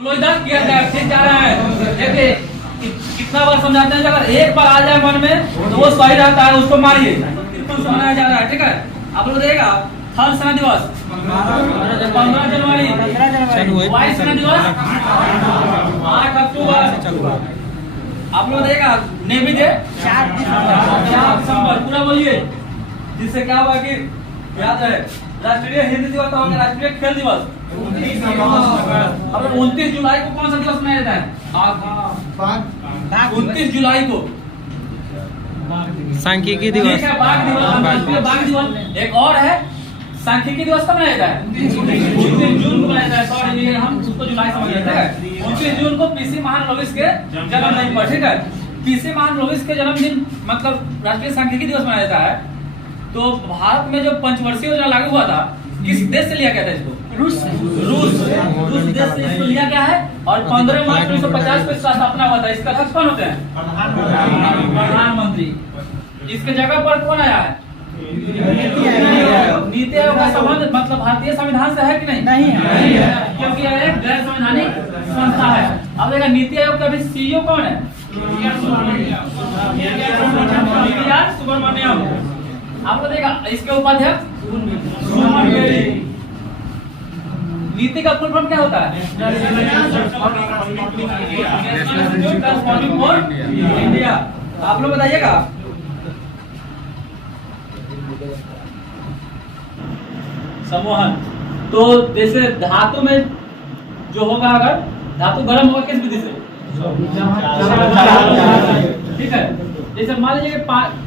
इधर किया जाए, ठीक जा रहा है। देखिए कितना बार समझाते हैं, अगर एक बार आ जाए मन में तो वो सही रहता है, उसको मारिए। बिल्कुल समझाया जा रहा है, ठीक है। आप लोग देखिएगा, थल सेना दिवस 15 जनवरी, वायु सेना दिवस 8 अक्टूबर। आप लोग देखिएगा, नेवी डे 4 दिसंबर। पूरा बोलिए, जिससे क्या होगा कि याद है। राष्ट्रीय हिंदी दिवस होगा, राष्ट्रीय खेल दिवस 29 जुलाई को कौन सा दिवस मनाया जाता है? 29 जुलाई को सांख्यिकी दिवस। ठीक है, बाघ दिवस। बाघ दिवस एक और है, सांख्यिकी दिवस कब मनाया जाता है? 29 जून को मनाया जाता है। सॉरी, हम उसको जुलाई समझ लेते हैं। 29 जून को पीसी महालनोबिस के जन्मदिन पर, ठीक है। पीसी महालनोबिस के जन्मदिन मतलब राष्ट्रीय सांख्यिकी दिवस मनाया जाता है। तो भारत में जो पंचवर्षीय योजना लागू हुआ था, किस देश से लिया गया था इसको? रूस देश से इसको लिया गया है। और 15 मार्च 1950 को इसका स्थापना हुआ था। इसका अध्यक्ष कौन होते हैं? प्रधानमंत्री। इसके जगह पर कौन आया है? नीति आयोग का संबंध मतलब भारतीय संविधान से है कि नहीं? नहीं है, क्योंकि यह एक गैर संवैधानिक संस्था है। अब देखा, नीति आयोग का भी सीईओ कौन है? सुब्रमण्यम। आप लोग देखा, इसके उपाध्यक्ष नीति का फुल फॉर्म क्या होता है? इंडिया। आप लोग बताइएगा, संवहन। तो जैसे धातु में जो होगा, अगर धातु गर्म होगा किस विधि से? ठीक है। जैसे मान लीजिए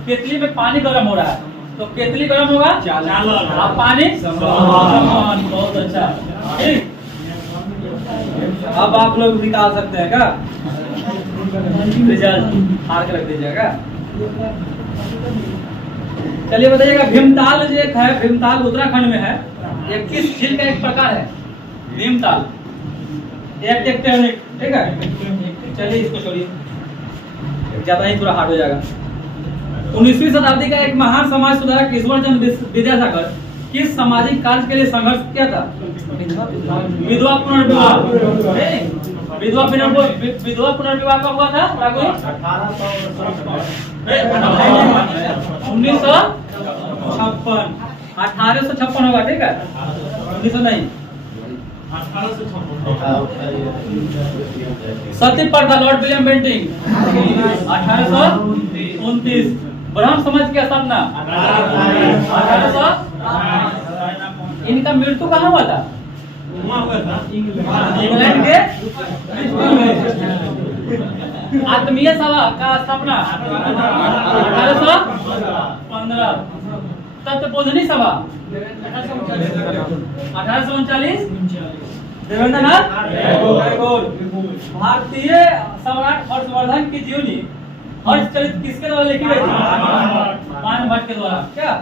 केतली में पानी गर्म हो रहा है, तो केतली गर्म होगा, आप पानी बहुत अच्छा। ठीक, अब आप लोग निकाल सकते हैं क्या? रिजल्ट हार के रख दीजिएगा। चलिए बताइएगा, भीमताल जो एक है, भीमताल उत्तराखंड में है। ये किस झील का एक प्रकार है? भीमताल एक टेक्टोनिक, ठीक है। चलिए इसको छोड़िए, ज्यादा ही थोड़ा हार्ड हो जाएगा। 19वीं शताब्दी का एक महान समाज सुधारक ईश्वरचंद्र विद्यासागर किस सामाजिक कार्य के लिए संघर्ष किया था? विधवा पुनर्विवाह। विधवा पुनर्विवाह कब हुआ था? 1856 होगा, ठीक है। 1900 नहीं, 1856। सती प्रथा लॉर्ड विलियम बेंटिंग 1829। ब्रह्म समाज की स्थापना 1800। इनका मृत्यु कहाँ हुआ था? इंग्लैंड के। आत्मीय सभा का स्थापना 1815। तत्वबोधिनी सभा 1839। देवेंद्रनाथ टैगोर। भारतीय सम्राट हर्षवर्धन की जीवनी हर्षचरित किसके द्वारा लिखी गई थी? बाणभट्ट के द्वारा। क्या?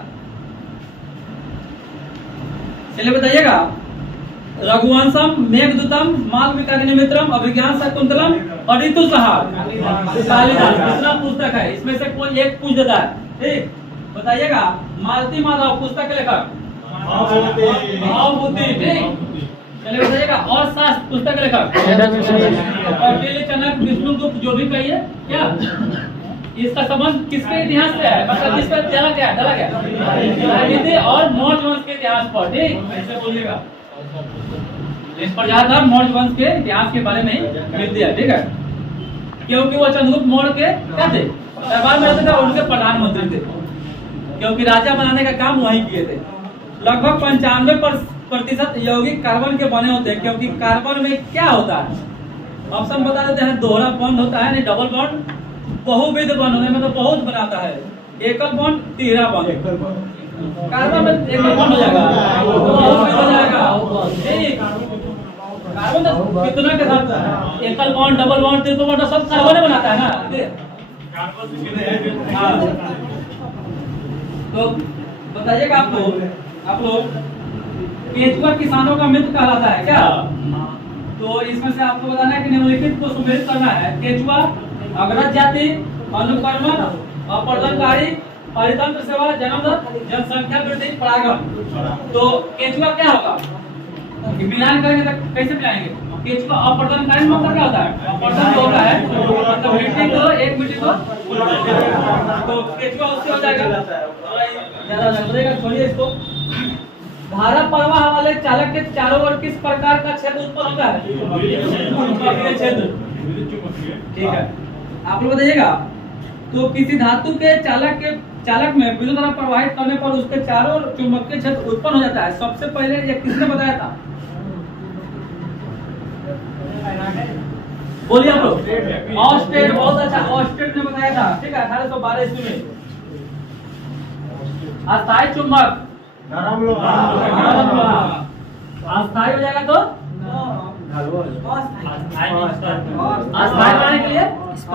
चलिए बताइएगा, रघुवंशम, मेघदूतम, मालविकाग्निमित्रम, अभिज्ञान शाकुंतलम और ऋतुसंहार कालिदास कितना पुस्तक है? इसमें से कोई एक पूछ देता है, ठीक। बताइएगा, मालती माधव पुस्तक के लेखक भावभूति, ठीक। चलिए बताइएगा, और शास्त्र पुस्तक के लेखक कौटिल्य, चनक, विष्णुगुप्त, जो भी कहिए। क्या इसका संबंध किसके इतिहास से है? मतलब किस पर डाला गया और मौर्य वंश के इतिहास पर, ठीक। ऐसे बोलिएगा, इस पर ज्यादातर मौर्य वंश के इतिहास के बारे में मिलती है, ठीक है। क्योंकि वो चंद्रगुप्त मौर्य के क्या थे? दरबार में रहते थे और उनके प्रधानमंत्री थे, क्योंकि राजा बनाने का काम वही किए थे। लगभग 95% यौगिक कार्बन के बने होते हैं, क्योंकि कार्बन में क्या होता है? ऑप्शन बता देते हैं, दोहरा बॉन्ड होता है, नहीं डबल बॉन्ड, बहुविध बॉन्ड होता है, मतलब बहुत बनाता है। एकल बॉन्ड, तिहरा बॉन्ड। कार्बन में एकल बॉन्ड हो जाएगा, बहुविध हो जाएगा, ठीक। कार्बन तो कितना के साथ एकल bond, double bond, triple bond सब कार्बन बनाता है ना। तो बताइएगा आप लोग केचुआ किसानों का मित्र कहलाता है क्या? तो इसमें से आपको बताना है कि निम्नलिखित को सुमेलित करना है। केचुआ अग्रज जाति, अनुकर्मक, अप्रदनकारी, परितंत्र सेवा, जन्मदत्त, जनसंख्या वृद्धि, परागण। तो केचुआ क्या होगा? मिलान करेंगे तो कैसे मिलाएंगे? केचुआ अपवर्तनकारी मतलब क्या होता है? अपवर्तन जो होता है मतलब मीटिंग को एक मीटिंग को तो केचुआ उससे हो जाएगा। ज्यादा समझेगा, छोड़िए इसको। धारा प्रवाह वाले चालक के चारों ओर किस प्रकार का क्षेत्र उत्पन्न होता है? चुंबकीय क्षेत्र। ठीक है, आप लोग बताइएगा। तो किसी धातु के चालक में विद्युत धारा प्रवाहित करने पर उसके चारों ओर चुंबकीय क्षेत्र उत्पन्न हो जाता है। सबसे पहले ये किसने बताया था? बोलिए आप लोग। ऑस्टेड, बहुत अच्छा, ऑस्टेड ने बताया था। ठीक है, 1812 ईस्वी में। अस्थायी चुंबक अस्थायी हो जाएगा तो अस्थायी बनाने के लिए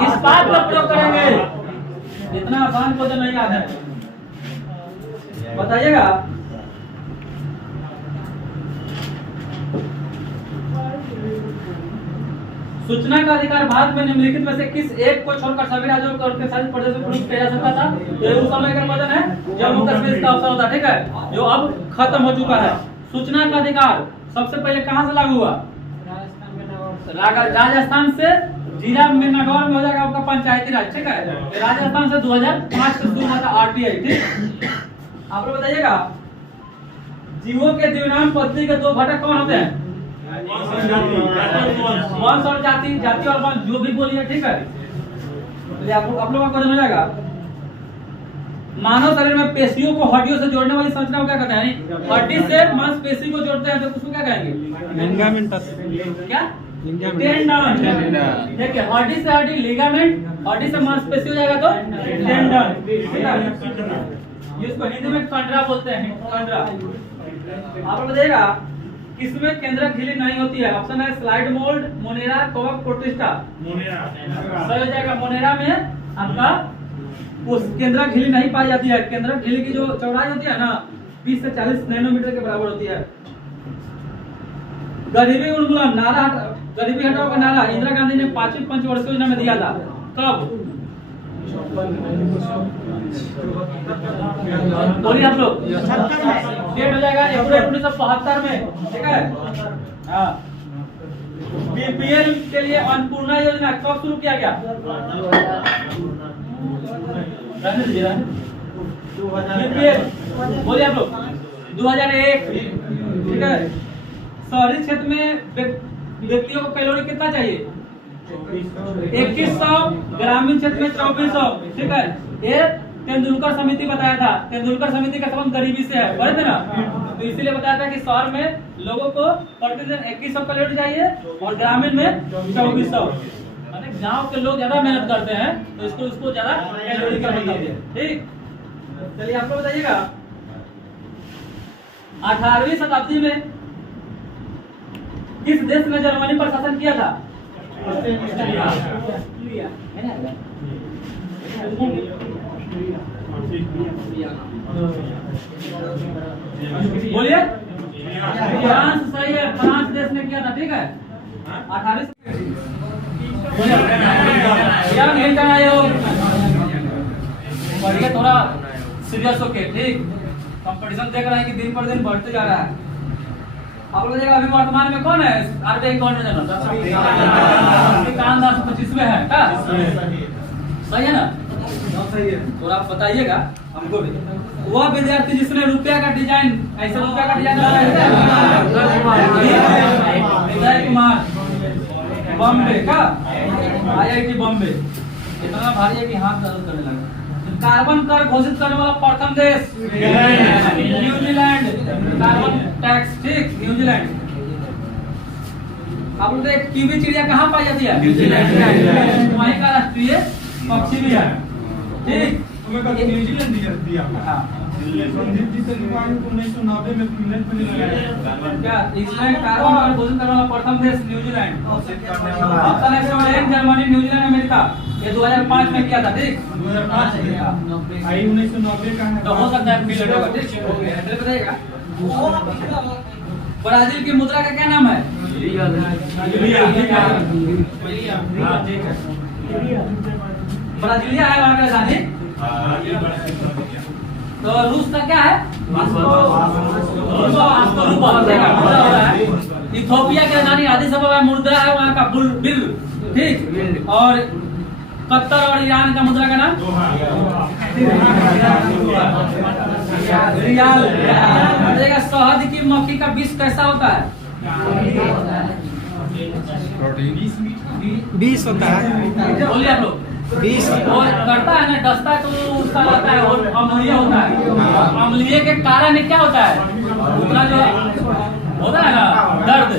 इस्पात का प्रयोग करेंगे। इतना आसान क्वेश्चन नहीं आता है, बताइएगा। सूचना का अधिकार भारत में निम्नलिखित में से किस एक को छोड़कर सभी राज्यों और केंद्रशासित प्रदेशों में प्रयुक्त किया जा सकता था? तो उस समय का वचन है जम्मू कश्मीर का ऑप्शन होता। ठीक है, जो अब खत्म हो चुका है। सूचना का अधिकार सबसे पहले कहां से लागू हुआ? राजस्थान से। जिला में नागौर में हो जाएगा आपका पंचायती राज। ठीक है, राजस्थान से 2005 से शुरू हुआ था आरटीआई। ठीक, आप लोग बताइएगा। जीवों के द्विनाम पद्धति के दो घटक कौन होते हैं? वंश और जाति, जाति और वंश, जो भी बोलिए। ठीक है, आप लोगों का क्वेश्चन हो जाएगा। मानव शरीर में पेशियों को हड्डियों से जोड़ने वाली संरचना को क्या कहते हैं? हड्डी से मांसपेशी को जोड़ते हैं तो उसको क्या कहेंगे? क्या? टेंडन। देखिए, हड्डी से हड्डी लिगामेंट, हड्डी से मांसपेशी हो जाएगा तो टेंडन। इसको हिंदी में कंडरा बोलते हैं, कंडरा। आप बताइएगा किसमें केंद्रक झिल्ली नहीं होती है? ऑप्शन है स्लाइड मोल्ड, मोनेरा, कोवक, प्रोटिस्टा। मोनेरा सही हो जाएगा। मोनेरा में आपका उस केंद्रक झिल्ली नहीं पाई जाती है। केंद्रक झिल्ली की जो चौड़ाई होती है ना 20 से 40 नैनोमीटर के बराबर होती है। गरीबी उन्मूलन नारा, गरीबी हटाओ का नारा इंदिरा गांधी ने 5वीं पंचवर्षीय योजना में दिया था। कब? बोलिए आप लोग। डेट हो जाएगा अप्रैल 1972 में। ठीक है, हाँ। बीपीएल के लिए अन्नपूर्णा योजना कब शुरू किया गया? बीपीएल बोलिए आप लोग। 2001। ठीक है, शहरी क्षेत्र में व्यक्तियों को कैलोरी कितना चाहिए? 2100, ग्रामीण क्षेत्र में 2400। ठीक है, ये तेंदुलकर समिति बताया था। तेंदुलकर समिति का संबंध गरीबी से है, बड़े थे ना, तो इसीलिए बताया था कि शहर में लोगों को प्रतिदिन 2100 कैलोरी चाहिए और ग्रामीण में 2400। माने गांव के लोग ज्यादा मेहनत करते हैं तो उसको ज्यादा कैलोरी का मतलब है। ठीक, चलिए आप लोग बताइएगा। 18वीं शताब्दी में किस देश ने जर्मनी पर शासन किया था? बोलिए। फ्रांस सही है, फ्रांस देश ने किया था। ठीक है, 18 बढ़िया, थोड़ा सीरियस होके। ठीक, कंपटीशन देख रहे हैं कि दिन पर दिन बढ़ते जा रहा है। आप लोग देखिएगा अभी वर्तमान में कौन है RBI governor general? Shaktikanta Das 25वें है क्या? सही है ना? सही है। तो आप बताइएगा हमको भी। वह विद्यार्थी जिसने रुपया का डिजाइन, ऐसे रुपया का डिजाइन विजय कुमार, बॉम्बे का, IIT बॉम्बे। इतना भारी है कि हाथ दर्द करने लगा। कार्बन कर घोषित करने वाला प्रथम देश न्यूजीलैंड। Carbon tax. ठीक, न्यूजीलैंड। आप लोग देख कीवी चिड़िया कहाँ पाई जाती है? न्यूजीलैंड। वहीं का राष्ट्रीय पक्षी भी है। ठीक, न्यूजीलैंड दिया। हाँ, संदीप जी से 1990 में फिनलैंड में लगाया क्या? इसलैंड कार्बन कर घोषित करने वाला प्रथम देश न्यूजीलैंड। ऑप्शन है जर्मनी, न्यूजीलैंड, अमेरिका। ये 2005 में किया था। ठीक, 2005 आई 1990 का है। तो हो सकता है फिनलैंड होगा। ठीक, बताइएगा। ब्राजील की मुद्रा का क्या नाम है? ब्राजीलिया है वहाँ का राजधानी। तो रूस का क्या है? इथोपिया की राजधानी आदिस अबा मुद्रा है वहाँ का बिल, ठीक। और कतर और ईरान का मुद्रा का नाम रियाल। शहद की मक्खी का विष कैसा होता है? 20 होता है। बोलिए आप लोग। 20 वो करता है ना, डसता है तो उसका लगता है और अम्लीय होता है। अम्लीय के कारण क्या होता है? उतना जो होता है ना दर्द,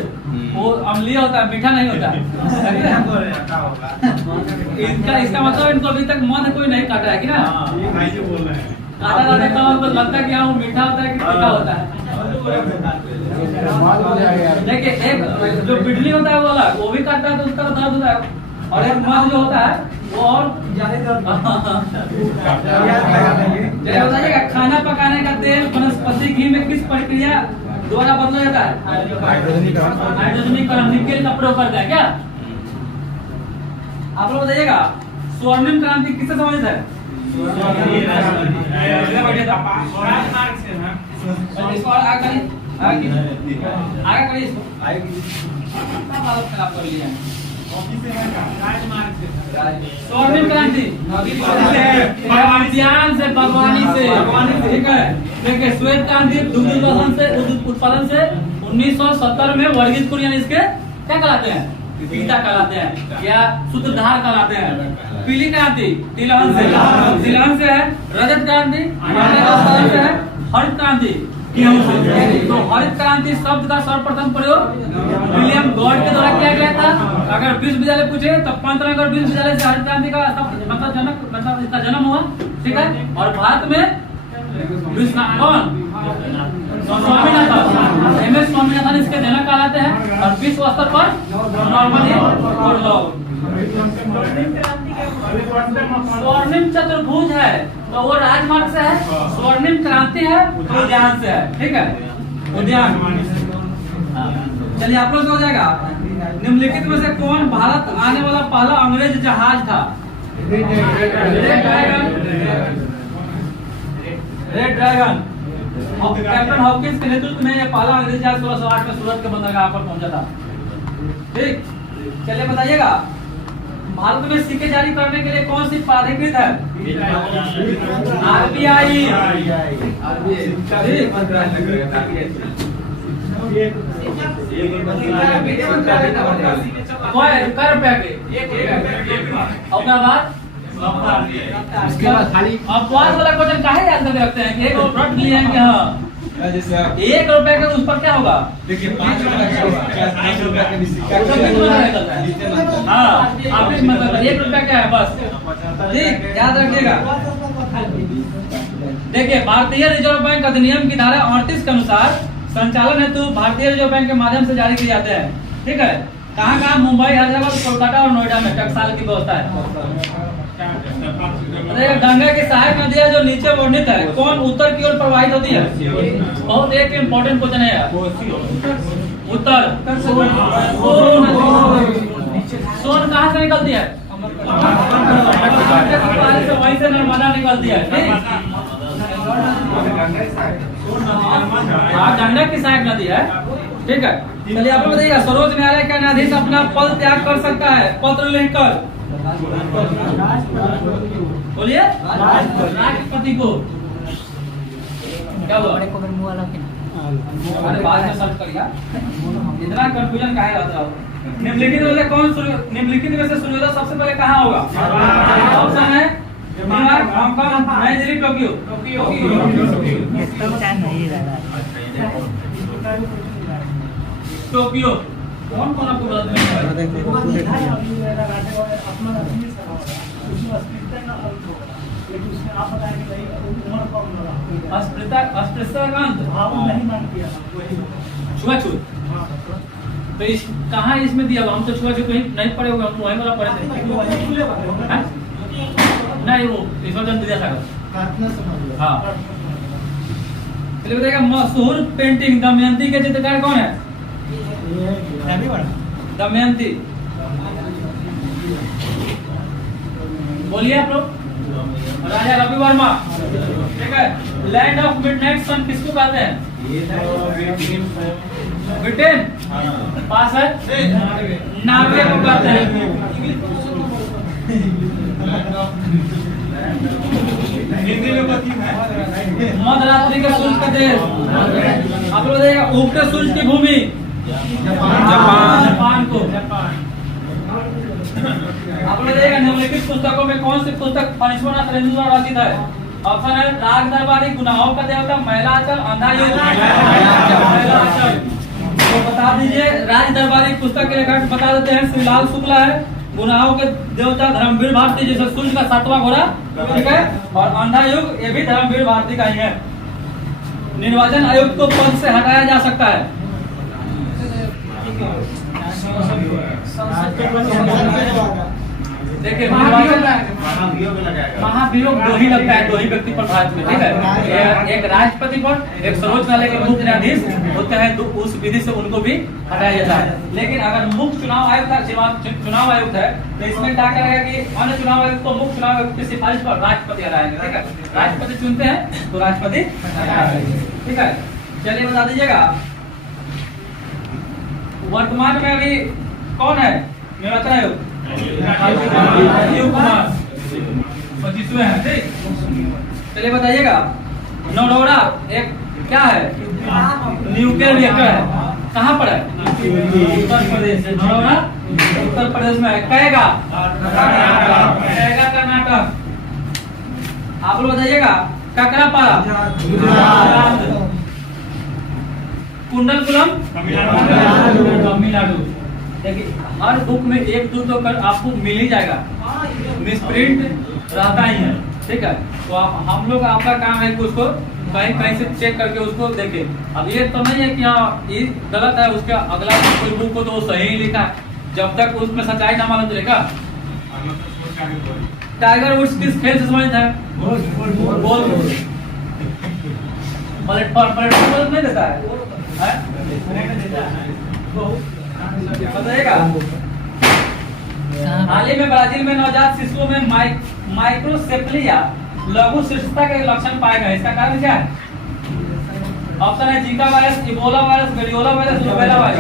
वो अम्लीय होता है, मीठा नहीं होता है। इसका मतलब इनको अभी तक मन कोई नहीं काटा है कि ना? काटा देखा हो तो लगता है कि हाँ वो मीठा होता है कि तीखा होता है। देखिए एक जो बिजली होता है वो अलग, वो भी काटता है तो उसका दर्द होता है। और एक मध जो होता है वो और बताइएगा, खाना पकाने का तेल वनस्पति घी में किस प्रक्रिया द्वारा बदला जाता है? हाइड्रोजनीकरण। निकेल का प्रयोग करता है क्या? आप लोग बताइएगा, स्वर्णिम क्रांति किससे संबंधित है? स्वर्णिम क्रांति ध्यान से बागवानी से, ठीक है। देखिए श्वेत क्रांति दुग्ध उत्पादन से 1970 में वर्गीज कुरियन इसके क्या कहलाते हैं? पिता कहलाते हैं या सूत्रधार कहलाते हैं। पीली क्रांति तिलहन से है। रजत क्रांति से है। हरित क्रांति गेहूं से। तो हरित क्रांति शब्द का सर्वप्रथम प्रयोग विलियम गॉड के द्वारा किया गया था। अगर विश्वविद्यालय पूछे तो पंतनगर विश्वविद्यालय से हरित क्रांति का मतलब इसका जन्म हुआ, ठीक है। और भारत में कौन? स्वामीनाथन, एम एस स्वामीनाथन इसके जनक कहलाते हैं। और विश्व स्तर पर नॉर्मली स्वर्णिम चतुर्भुज है तो वो राजमार्ग से है। स्वर्णिम क्रांति है तो उद्यान से है, ठीक है। उद्यान। चलिए आप लोग हो जाएगा, निम्नलिखित में से कौन भारत आने वाला पहला अंग्रेज जहाज था? Red dragon. कैप्टन हॉकिंस के नेतृत्व में यह पहला अंग्रेज जहाज 1608 में सूरत के बंदरगाह पर पहुंचा था, ठीक। चलिए बताइएगा, भारत में सिक्के जारी करने के लिए कौन सी प्राधिकृत है? RBI। कर रुपया के और बाद उसके बाद खाली अपवाद वाला क्वेश्चन काहे याद करके रखते हैं कि एक रट लिए हैं कि हाँ 1 रुपए का उस पर क्या होगा? देखिए 5 रुपए का भी सिक्का। हाँ आप मतलब 1 रुपया क्या है बस, ठीक, याद रखिएगा। देखिए भारतीय रिजर्व बैंक अधिनियम की धारा 38 के अनुसार संचालन हेतु भारतीय रिजर्व बैंक के माध्यम से जारी किए जाते हैं, ठीक है। कहाँ कहाँ? मुंबई, हैदराबाद, कोलकाता और नोएडा में टकसाल की व्यवस्था है। गंगा की सहायक नदियां जो नीचे वर्णित है कौन उत्तर की ओर प्रवाहित होती है? बहुत एक इम्पोर्टेंट क्वेश्चन है यार। उत्तर। सोन कहाँ से निकलती है? वहीं से नर्मदा निकलती है, ठीक। गंगा की सहायक नदी है, ठीक है। चलिए आप बताइएगा, सर्वोच्च न्यायालय का न्यायाधीश अपना पद त्याग कर सकता है पत्र लिखकर? बोलिए। राष्ट्रपति को। क्या हुआ? अरे बाद में सर्च करिएगा, इतना कंफ्यूजन काहे रहता है? निम्नलिखित में से निम्नलिखित में से सूर्योदय सबसे पहले कहाँ होगा? ऑप्शन है न्यूयॉर्क, हांगकांग, नई दिल्ली, टोक्यो। टोक्यो। कौन कौन आपको बता दें? छुआछूत। तो इस कहाँ इसमें दिया हुआ? हम तो छुआछूत नहीं पढ़े होंगे, हम वहीं वाला पढ़े थे। नहीं वो इसमें दिया था। हाँ चलिए बताइएगा, मशहूर पेंटिंग दमयंती के चित्रकार कौन है? दमयंती। बोलिए आप लोग। राजा रवि वर्मा, ठीक है। लैंड ऑफ मिडनाइट सन किसको कहते हैं? ब्रिटेन पास है, नॉर्वे को कहते हैं। हिंदी में कथी है? मध्यरात्रि का सूर्य का देश। आप लोग देखिएगा उगते सूर्य की भूमि जापान को। आप लोग देखिएगा निम्नलिखित पुस्तकों में कौन सी पुस्तक फणीश्वरनाथ रेणु द्वारा रचित है? ऑप्शन है राग दरबारी, गुनाहों का देवता, महिलाचल, अंधा युग। महिलाचल तो बता दीजिए। राज दरबारी पुस्तक के लेखक बता देते हैं श्रीलाल शुक्ला है। गुनाहों के देवता धर्मवीर भारती, जैसे सूर्य का 7वां घोड़ा, ठीक है। और अंधा युग ये भी धर्मवीर भारती का ही है। निर्वाचन आयुक्त को पद से हटाया जा सकता है। देखिए महाभियोग दो ही लगता है, दो ही व्यक्ति पर भारत में, ठीक है। एक राष्ट्रपति पर, एक सर्वोच्च न्यायालय के मुख्य न्यायाधीश होते हैं, तो उस विधि से उनको भी हटाया जाता है। लेकिन अगर मुख्य चुनाव आयुक्त है तो इसमें क्या करेगा कि अन्य चुनाव आयुक्त को मुख्य चुनाव आयुक्त की सिफारिश पर राष्ट्रपति हटाएंगे, ठीक है। राष्ट्रपति चुनते हैं तो राष्ट्रपति हटाएंगे, ठीक है। चलिए बता दीजिएगा वर्तमान में अभी कौन है निर्वाचन आयुक्त? राजीव कुमार 25वें हैं, ठीक। चलिए बताइएगा नौडोरा एक क्या है? न्यूक्लियर रिएक्टर है। कहाँ पर है? उत्तर प्रदेश। नौडोरा उत्तर प्रदेश में है। कैगा कर्नाटक। आप लोग बताइएगा ककरापारा गुजरात। कुंडलकुलम तमिलनाडु। देखिए हर बुक में एक दो तो कर आपको मिल ही जाएगा, मिसप्रिंट रहता ही है, ठीक है। तो आप हम लोग आपका काम है कि उसको कहीं कहीं से चेक करके उसको देखें। अब ये तो नहीं है कि हाँ ये गलत है, उसके अगला कोई बुक को तो वो सही ही लिखा है, जब तक उसमें सच्चाई ना मालूम चलेगा। टाइगर वुड्स किस खेल से संबंधित है? बॉल। प्लेटफॉर्म नहीं देता है, बताइएगा। हाल ही में ब्राजील में नवजात शिशुओं में माइक्रोसेफेलिया लघु शिष्टता के लक्षण पाए गए। इसका कारण क्या है? ऑप्शन है जीका वायरस, इबोला वायरस, गडियोला virus, rubella virus.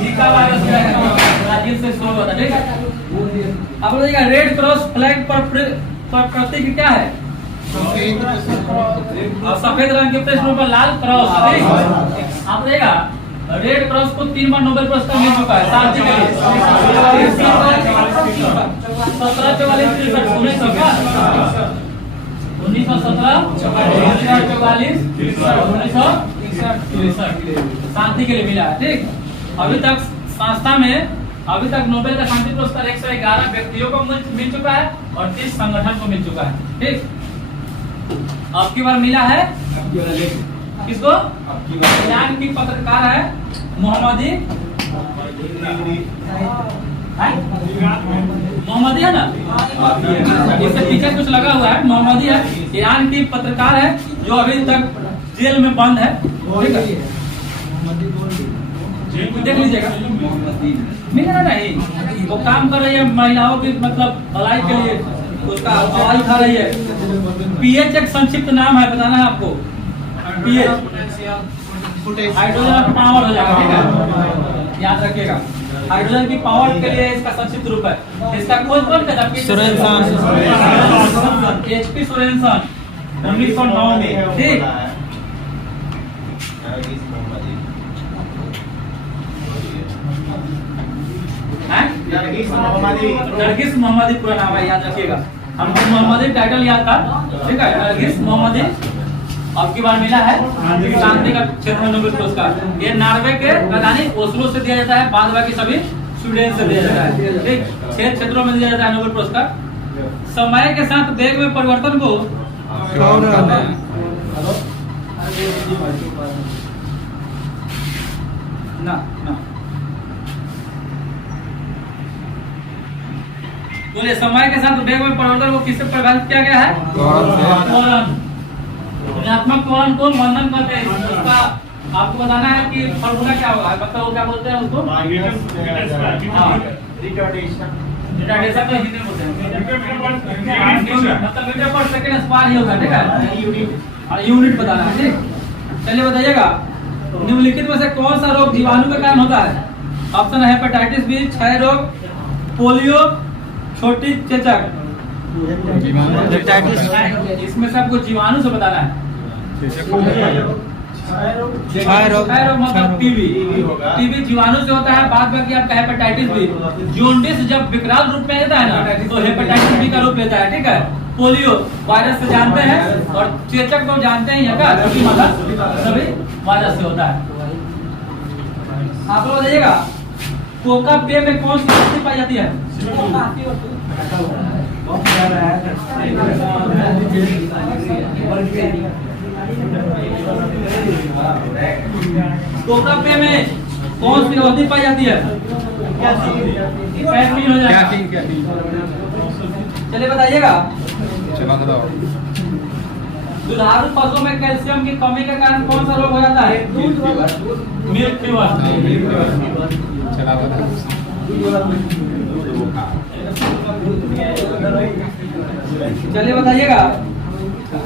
Zika virus Brazil से शुरू होता है, ठीक है। अब बताइएगा रेड क्रॉस फ्लैग पर प्रतीक क्या है? और सफेद रंग के पृष्ठ पर लाल क्रॉस। आप देखिएगा रेड क्रॉस को 3 बार नोबेल पुरस्कार मिल चुका है शांति के लिए। 1917 शांति के लिए मिला है, ठीक। अभी तक संस्था में अभी तक नोबेल का शांति पुरस्कार 111 व्यक्तियों को मिल चुका है और 30 संगठन को मिल चुका है, ठीक। अब की बार मिला है किसको? ईरान की पत्रकार है मोहम्मदी है ना, इससे पीछे कुछ लगा हुआ है। मोहम्मदी है, ईरान की पत्रकार है जो अभी तक जेल में बंद है, ठीक है। देख लीजिएगा मिला नहीं, वो काम कर रही है महिलाओं की मतलब भलाई के लिए, उसका आवाज उठा रही है। पीएच एक संक्षिप्त नाम है, बताना है आपको। पीएच हाइड्रोजन पावर हो जाएगा, ठीक है, याद रखिएगा। हाइड्रोजन की पावर के लिए इसका संक्षिप्त रूप है। इसका खोज कौन करता है? एचपी सोरेनसन 1909 में, ठीक। नरगिस मोहम्मदी पूरा नाम है, याद रखिएगा। हमको मोहम्मदी टाइटल याद था, ठीक है। नरगिस मोहम्मदी अब की बार मिला है शांति का क्षेत्र में नोबेल पुरस्कार। ये नॉर्वे के राजधानी ओस्लो से दिया जाता है, बाद बाकी सभी स्वीडन से दिया जाता है, ठीक। 6 क्षेत्रों में दिया जाता है नोबेल पुरस्कार। समय के साथ वेग में परिवर्तन को ना बोले समय के साथ वेग में परिवर्तन को किससे प्रभावित किया गया है? त्वरण। ऋणात्मक त्वरण को मंदन करते हैं। उसका आपको बताना है कि फॉर्मूला क्या होगा, मतलब वो क्या बोलते हैं उसको? रिटार्डेशन को हिंदी में बोलते हैं, मतलब मीटर पर सेकंड स्क्वायर ही होगा, ठीक है। और यूनिट बताना है, ठीक। चलिए बताइएगा निम्नलिखित में से कौन सा रोग जीवाणु के कारण होता है? ऑप्शन है हेपेटाइटिस बी, क्षय रोग, पोलियो, छोटी चेचक। इसमें से आपको जीवाणु से बताना है। क्षय रोग मतलब टीबी। टीबी जीवाणु से होता है। बाद बाकी आपका हेपेटाइटिस बी, जॉन्डिस जब विकराल रूप में आता है ना तो हेपेटाइटिस बी का रूप लेता है, ठीक है। पोलियो वायरस से जानते हैं, और चेचक तो जानते हैं का सभी वायरस से होता है। आप लोग बताइएगा कोका पेय में कौन सी औषधि पाई जाती है? कोका पेय में कौन सी औषधि पाई जाती है? कैफीन हो जाएगा। चलिए बताइएगा दुधारू पशुओं में कैल्शियम की कमी के कारण कौन सा रोग हो जाता है? Milk fever. चलिए बताइएगा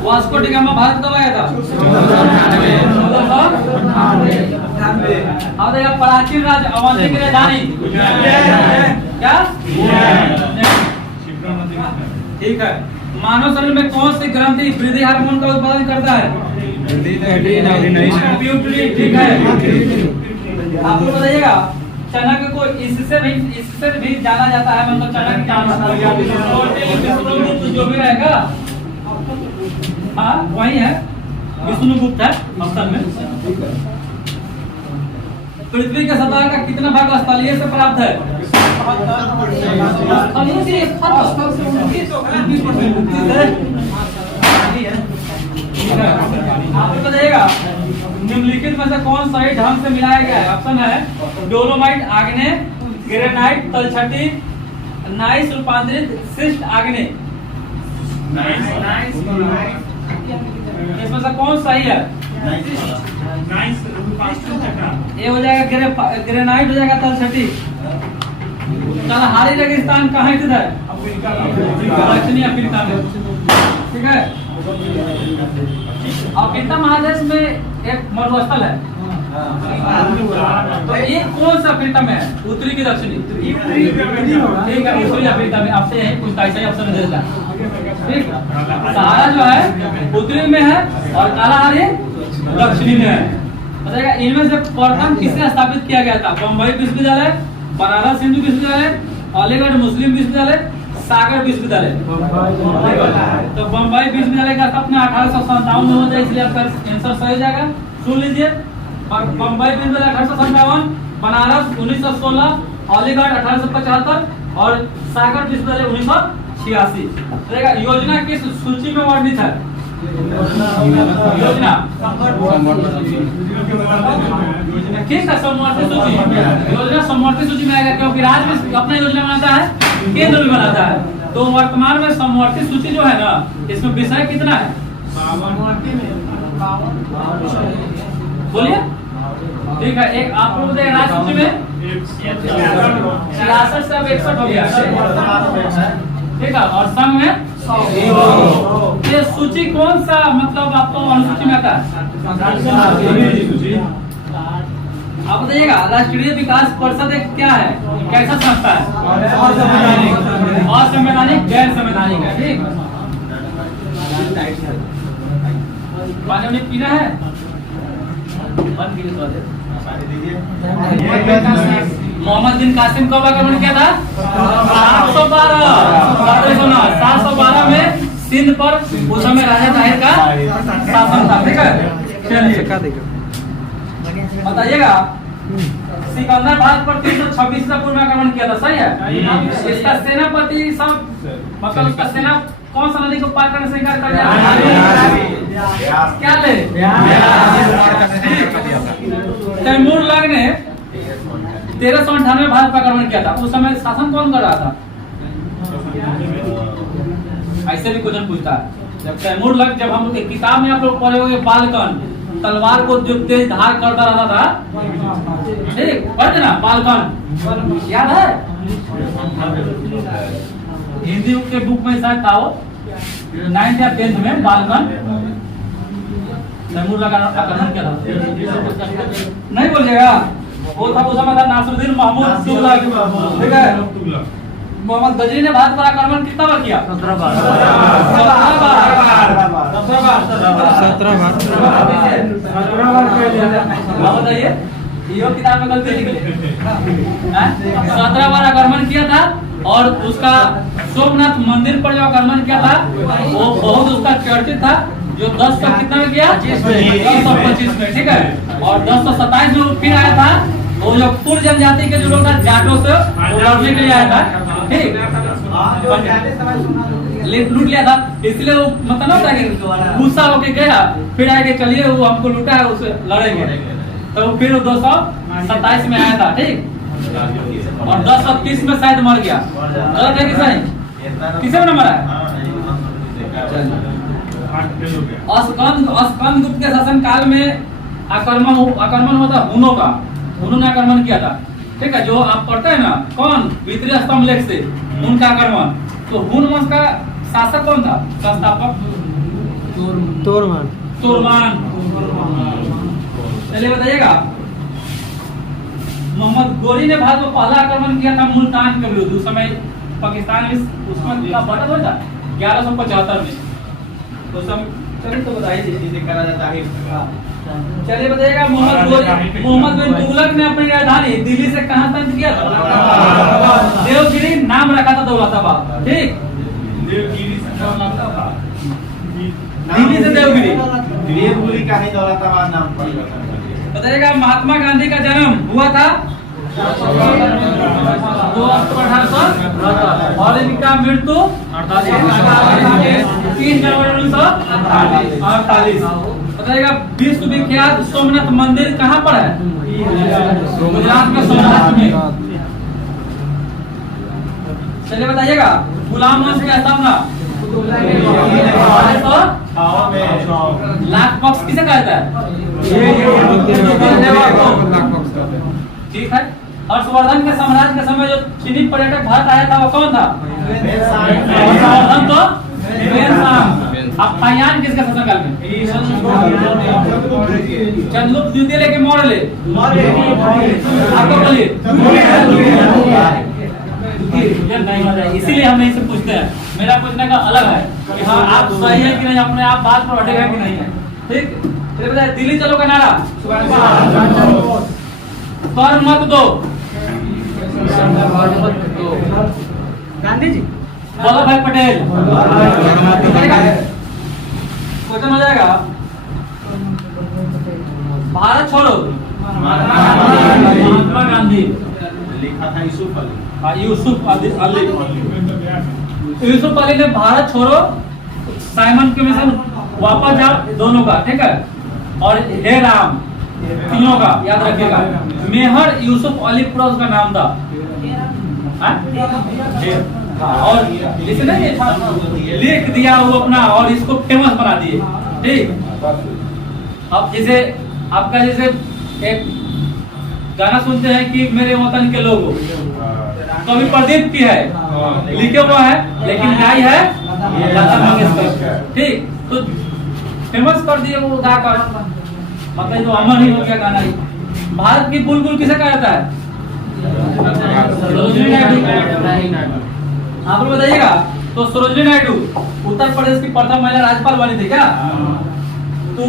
वास्को डी गामा भारत कब आया था? अब देखिए प्राचीन राज्य अवंती की राजधानी क्या? ठीक है। मानव शरीर में कौन सी ग्रंथि वृद्धि हार्मोन का उत्पादन करता है? पिट्यूटरी, ठीक है। आप लोग बताइएगा चना को इससे भी जाना जाता है, मतलब चना की दाल जो भी रहेगा हाँ वही है, विष्णुगुप्त है ऑप्शन में। पृथ्वी के सतह का कितना भाग स्थलीय से प्राप्त है? आप बताइएगा निम्नलिखित में से कौन सही ढंग से मिलाया गया है? ऑप्शन है डोलोमाइट आग्नेय, ग्रेनाइट तलछटी, नाइस रूपांतरित शिष्ट आग्नेय। इसमें से कौन सही है? ये हो जाएगा ग्रेनाइट, हो जाएगा तलछटी। कलहारी रेगिस्तान कहाँ स्थित है? दक्षिणी अफ्रीका में, ठीक है। अफ्रीका महादेश में एक मरुस्थल है, तो ये कौन सा अफ्रीका में है? उत्तरी की दक्षिणी? ठीक है, उत्तरी अफ्रीका में। आपसे यही पूछता है, सही ऑप्शन दे देता है, ठीक। सहारा जो है उत्तरी में है और कालाहारी दक्षिणी में है। बताइएगा इनमें से प्रथम किसने स्थापित किया गया था? बम्बई विश्वविद्यालय, बनारस हिंदू विश्वविद्यालय, अलीगढ़ मुस्लिम विश्वविद्यालय, सागर विश्वविद्यालय। तो बम्बई विश्वविद्यालय का स्थापना 1857 में होता है, इसलिए आपका आंसर सही हो जाएगा। सुन लीजिए, बम्बई विश्वविद्यालय 1857, बनारस 1916, अलीगढ़ 1875 और सागर विश्वविद्यालय 1986। योजना किस सूची में वर्णित है? योजना ठीक है, समवर्ती सूची। योजना समवर्ती सूची में आएगा, क्योंकि राज्य में अपना योजना बनाता है, केंद्र भी बनाता है। तो वर्तमान में समवर्ती सूची जो है ना, इसमें विषय कितना है? बोलिए। ठीक है, एक आप लोग राज्य सूची में 66 से अब 61 हो गया, ठीक है। और संघ में ये सूची कौन सा मतलब आपको अनुसूची में आता है? आप बताइएगा राष्ट्रीय विकास परिषद एक क्या है, कैसा संस्था है? असंवैधानिक, गैर संवैधानिक है, ठीक। पानी उन्हें पीना है, बंद कीजिए। मोहम्मद बिन कासिम कब आक्रमण किया था? 712 में सिंध पर उस समय राजा ताहिर का शासन था, ठीक है। चलिए बताइएगा सिकंदर भारत पर 326 ईसा पूर्व में आक्रमण किया था, सही है। इसका सेनापति सब मतलब उसका सेना कौन सा नदी को पार करने से इनकार कर दिया? क्या ले? तैमूर लंग ने 1398 में भारत पर आक्रमण किया था। उस समय शासन कौन कर रहा था? ऐसे भी क्वेश्चन पूछता है। जब तैमूर लंग, जब हम किताब में आप लोग पढ़े होंगे बालकन, तलवार को जो तेज धार करता रहता था, ठीक पढ़ते ना बालकन, याद है? हिंदी के बुक में शायद था वो 9th या 10th में बालकन। तैमूर लगा आक्रमण किया था। नहीं बोलिएगा, वो था उस समय था नासरुद्दीन महमूद तुगलक, ठीक है। मोहम्मद गजनी ने भारत पर आक्रमण कितना बार किया? 17 बार। 17 बार। बताइए, ये किताब में गलती निकली। 17 बार आक्रमण किया था। और उसका सोमनाथ मंदिर पर जो आक्रमण किया था वो बहुत उसका चर्चित था, जो 10 का कितना में किया? 1025 में, ठीक है। और 1027 में फिर आया था, वो जो कुर जनजाति के जो लोग था जाटों से लड़ने के लिए आया था, ठीक। लूट लिया था, इसलिए वो मतलब ना होता है कि गुस्सा होके गया, फिर आगे चलिए वो हमको लूटा है उससे लड़ेंगे, तो फिर 227 में आया था, ठीक। और 1030 में शायद मर गया। गलत है कि सही? किसे में मरा है? अस्कंद गुप्त के शासन काल में आक्रमण होता हुनों का। हुनों ने आक्रमण किया था, ठीक है। जो आप पढ़ते हैं ना, कौन? भीतरी स्तंभ लेख से उनका आक्रमण। तो हुन वंश का शासक कौन था? संस्थापक तोरमान। चलिए बताइएगा, मोहम्मद गोरी ने भारत पर पहला आक्रमण किया था मुल्तान के विरुद्ध। उस समय पाकिस्तान उसमें बटा हुआ था 1175 में। तो सब चलिए तो बताइए चीजें करा जाता है। चलिए बताइएगा, मोहम्मद बिन तुगलक ने अपनी राजधानी दिल्ली से कहां तंत्र किया था? देवगिरी नाम रखा था दौलताबाद, ठीक। दिल्ली से देवगिरी का ही दौलताबाद नाम पड़ा। बताइएगा, महात्मा गांधी का जन्म हुआ था 2 अक्टूबर 1870 और इनका मृत्यु 3 जनवरी 1948। बताइएगा, विश्व विख्यात सोमनाथ मंदिर कहाँ पर है? गुजरात में सोमनाथ में। चलिए बताइएगा, गुलाम वंश की स्थापना लाख बक्स किसे कहता है? ठीक है। हर्षवर्धन के साम्राज्य के समय जो चीनी पर्यटक भारत आया था वो कौन था? हर्षवर्धन तो अब फायान किसके शासनकाल में? चंद्रगुप्त द्वितीय लेके मौर्य आपको बोलिए। इसीलिए हम इसे पूछते हैं, मेरा पूछने का अलग है कि हाँ आप सही है कि नहीं, अपने आप बात पर अटेगा कि नहीं है, ठीक। चलिए बताइए, दिल्ली चलो का नारा कर मत दो। गांधी जी, वल्लभ भाई पटेल। क्वेश्चन हो जाएगा, भारत छोड़ो महात्मा गांधी लिखा था यूसुफ अली। यूसुफ अली ने भारत छोड़ो साइमन कमीशन वापस जाओ दोनों का, ठीक है। और हे राम तीनों का याद रखिएगा। मेहर यूसुफ अली पूरा उसका नाम था। और जैसे नहीं लिख दिया वो अपना और इसको फेमस बना दिए, ठीक। अब जैसे आपका जैसे एक गाना सुनते हैं कि मेरे वतन के लोगों, कवि प्रदीप की है, लिखे हुआ है, लेकिन गाई है लता मंगेशकर, ठीक। तो फेमस कर दिए वो गाकर, मतलब जो अमर ही हो गया गाना ही। भारत की बुलबुल किसे कहा जाता है? सरोजिनी नायडू। आप लोग बताइएगा, तो सरोजिनी नायडू उत्तर प्रदेश की प्रथम महिला राज्यपाल बनी थी क्या? तो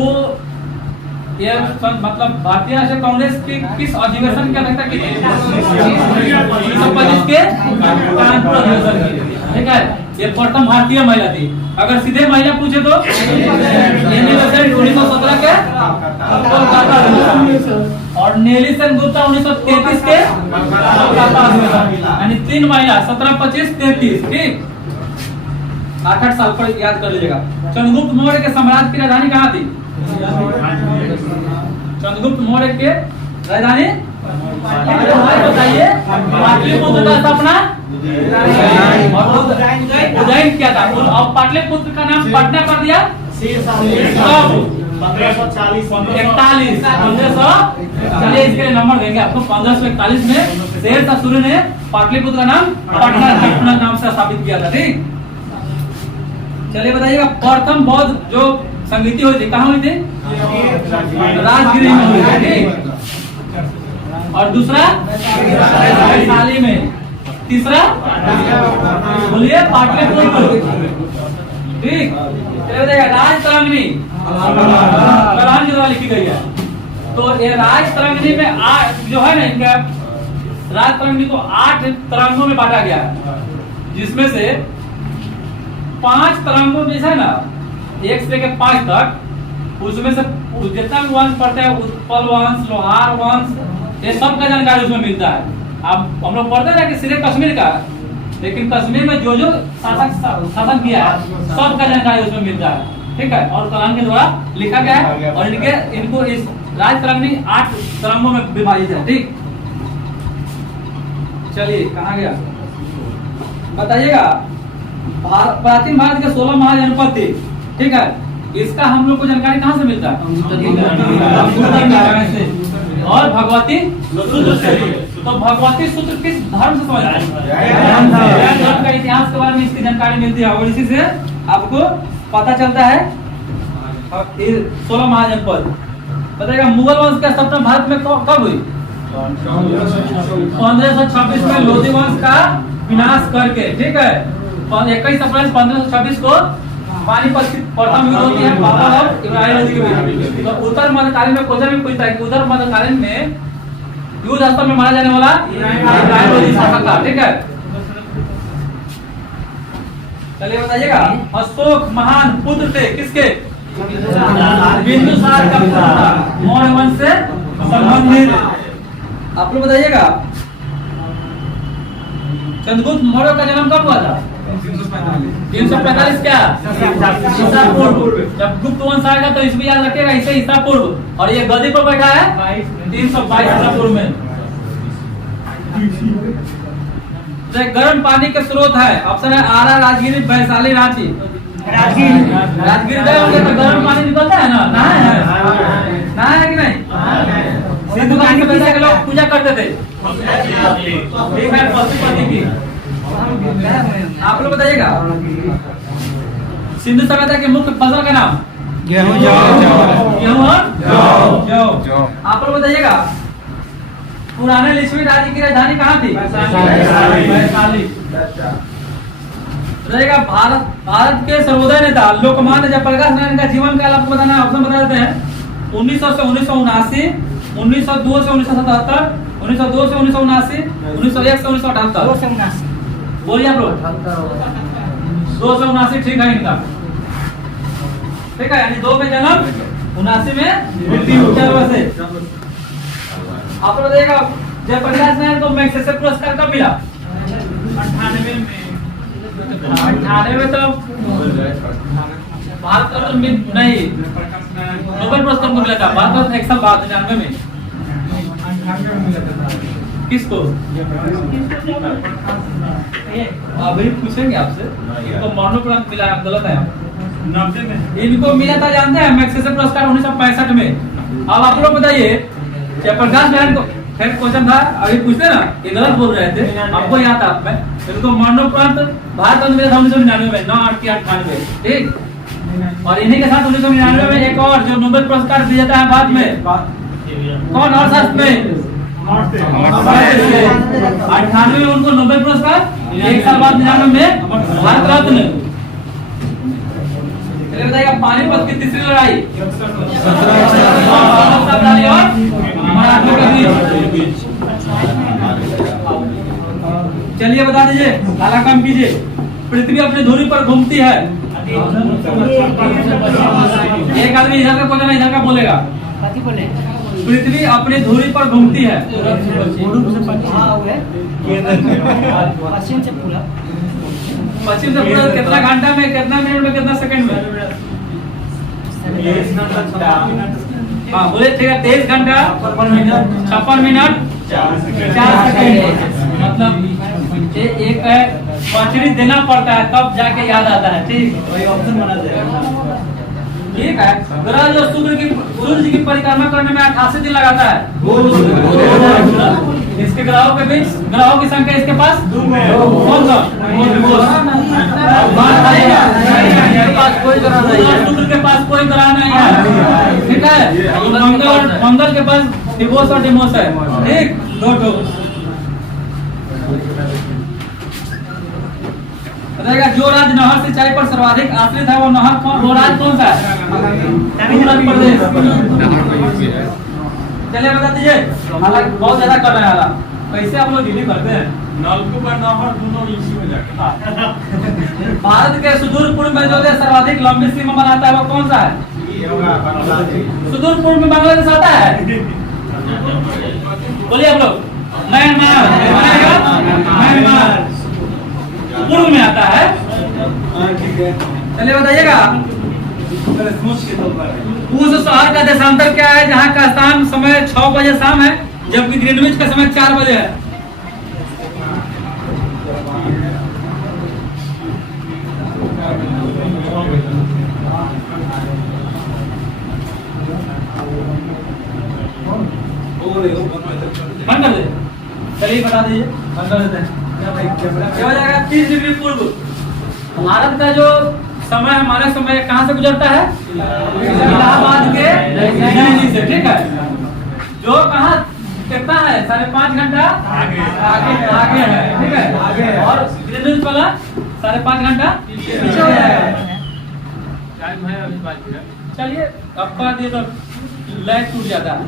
ये मतलब भारतीय राष्ट्रीय कांग्रेस की किस अधिवेशन की अध्यक्षता की थी? 1925 के कानपुर अधिवेशन की, ठीक है। ये प्रथम भारतीय महिला थी। अगर सीधे महिला पूछे तो 1917 के कोलकाता अधिवेशन और नेली सेन गुप्ता 1933 के कोलकाता अधिवेशन, यानी 3 महिला 17, 25, 33, ठीक। 8 साल पर याद कर लीजिएगा। चंद्रगुप्त मौर्य के साम्राज्य की राजधानी कहाँ थी? चंद्रगुप्त मौर्य के राजधानी बताइए। पाटलिपुत्र का स्थापना उज्जैन किया था। अब पाटलिपुत्र का नाम पटना कर दिया 1541। चलिए इसके लिए नंबर देंगे आपको। 1541 में शेरशाह सूरी ने पाटलिपुत्र का नाम पटना नाम से स्थापित किया था, ठीक। चलिए बताइएगा, प्रथम बौद्ध जो संगीति हुई थी, कहाँ हुई थी? राजगिरी में हुई थी, ठीक। और दूसरा वैशाली में, तीसरा बोलिए पाटलिपुत्र, ठीक। चलिए बताइएगा राज तरंगिणी प्रधान की द्वारा लिखी गई है। तो ये राज तरंगिणी में जो है ना, इनका राज तरंगिणी को 8 तरंगों में बांटा गया है, जिसमें से 5 तरंगों में है ना 1 से लेकर 5 तक, उसमें से जितना भी वंश पढ़ते हैं, उत्पल वंश, लोहार वंश, ये सब का जानकारी उसमें मिलता है। अब हम लोग पढ़ते हैं ना कि सिर्फ कश्मीर का, लेकिन कश्मीर में जो जो शासन किया है सब का जानकारी उसमें मिलता है, ठीक है। और कलाम के द्वारा लिखा गया है, और इनको इस राज तरंगिणी 8 तरंगों में विभाजित है, ठीक। चलिए कहाँ गया, बताइएगा। प्राचीन भारत के 16 महाजनपद थे, ठीक है। इसका हम लोग को जानकारी कहाँ से मिलता है? और भगवती सूत्र से। तो भगवती सूत्र किस धर्म से समझते हैं? जैन धर्म का इतिहास के बारे में इसकी जानकारी मिलती है, और इसी से आपको पता चलता है 16 महाजनपद। बताइएगा मुगल वंश की स्थापना भारत में कब हुई? 1526 में लोधी वंश का विनाश करके, ठीक है। 21 अप्रैल 1526 को पानीपत की प्रथम युद्ध होती है बाबर और इब्राहिम लोधी के बीच। तो उत्तर मध्यकालीन में क्वेश्चन भी पूछता है कि उत्तर मध्यकालीन में युद्ध स्थल में माना जाने वाला इब्राहिम लोधी शासक था, ठीक है। चलिए बताइएगा अशोक महान पुत्र थे किसके? बिंदुसार का पुत्र था, मौर्य वंश से संबंधित। आप लोग बताइएगा चंद्रगुप्त मौर्य का जन्म कब हुआ था? 345 क्या? ईसा पूर्व। जब गुप्त वंश आएगा तो इसमें याद रखिएगा इसे ईसा पूर्व, और ये गद्दी पर बैठा है 322 ईसा पूर्व में। गर्म पानी के स्रोत है, ऑप्शन है आरा, राजगिरी, वैशाली, रांची। राजगिरी गए होंगे तो गर्म पानी निकलता है ना, नहाए हैं, नहाए है कि नहीं? सिंधु घाटी में के लोग पूजा करते थे, ठीक है, पशुपति की। आप लोग बताइएगा सिंधु सभ्यता के मुख्य फसल का नाम? गेहूं, गेहूं और जौ। आप लोग बताइएगा पुराने लिच्छवी राज्य की राजधानी कहाँ थी? वैशाली। बताइएगा भारत के सर्वोदय नेता लोकमान्य जयप्रकाश नारायण का जीवन काल आपको बताना है, ऑप्शन बता देते हैं। 1900 से 1979, 1902 से 1977, 1902 से 1979, 1901 से 1978। बोलिए आप लोग। 2 से 79 ठीक है इनका, ठीक है, यानी 2 में जन्म 79 में मृत्यु। चलो वैसे आप लोग देखिएगा जयप्रकाश नारायण को मैग्सेसे पुरस्कार कब मिला? 98 में। 98 में तो भारत का तो नहीं, नोबेल पुरस्कार को मिला था भारत का 1 साल बाद 99 में। किसको? अभी पूछेंगे आपसे, तो मरणोपरांत मिला, आप गलत है। 90 में इनको मिला था, जानते हैं, मैग्सेसे पुरस्कार 1965 में। अब आप लोग बताइए जयप्रकाश नारायण को, फिर क्वेश्चन था अभी पूछते ना, ये गलत बोल रहे थे, आपको याद था। मैं इनको मरणोपरांत भारत रत्न मिला था 1999 में, 9 8 98, ठीक। और इन्हीं के साथ 1999 में एक और जो नोबेल पुरस्कार दिया जाता है बाद में, कौन और शास्त्र में? 98 में उनको नोबेल पुरस्कार, 1 साल बाद 99 में भारत रत्न। चलिए बताइएगा पानीपत की तीसरी लड़ाई और मराठों के बीच। चलिए बता दीजिए, काला काम कीजिए। पृथ्वी अपनी धुरी पर घूमती है। एक आदमी इधर का बोलेगा, इधर का बोलेगा। पृथ्वी अपनी धुरी पर घूमती है। पश्चिम से पूरा कितना घंटा में, कितना मिनट में, कितना सेकंड में? हाँ बोले, ठीक है, 23 घंटा 56 मिनट 4 सेकंड। मतलब एक है पचड़ी देना पड़ता है तब जाके याद आता है, ठीक, वही ऑप्शन बना देगा, ठीक है। ग्रह जो सूर्य की परिक्रमा करने में 88 दिन लगाता है। इसके ग्रहों के बीच ग्रहों की संख्या इसके पास कौन सा? के पास कोई ग्रह नहीं है। शुक्र के पास कोई ग्रह नहीं है, ठीक है। और मंगल के पास डिवोर्स और डिमोस है, ठीक। दो बताएगा जो राज्य नहर सिंचाई पर सर्वाधिक आश्रित है वो नहर वो राज्य कौन सा है? उत्तर प्रदेश। चलिए बता दीजिए, हालांकि बहुत ज्यादा कर रहे हैं हालांकि कैसे आप लोग डीलिंग करते हैं? नलकूप और नहर दोनों इसी में जाके भारत के सुदूर पूर्व में जो सर्वाधिक लंबी सीमा बनाता है वो कौन सा है? ये होगा बांग्लादेश। सुदूर पूर्व में बांग्लादेश आता है। बोलिए आप लोग। म्यांमार पूर्व में आता है। चलिए बताइएगा, उस शहर का देशांतर क्या है जहाँ का स्थान समय 6 बजे शाम है जबकि ग्रीनविच का समय 4 बजे है? बंद कर दे। चलिए बता दीजिए, बंद कर देते हैं। क्या हो जाएगा? 30 डिग्री पूर्व। भारत का जो समय हमारा समय कहाँ से गुजरता है? इलाहाबाद के दिल्ली से, ठीक है। जो कहाँ कितना है? 5.5 घंटा आगे है, ठीक है। और ग्रीनविच वाला 5.5 घंटा पीछे हो जाएगा। चलिए अब का दिए तो लाइट टूट जाता है।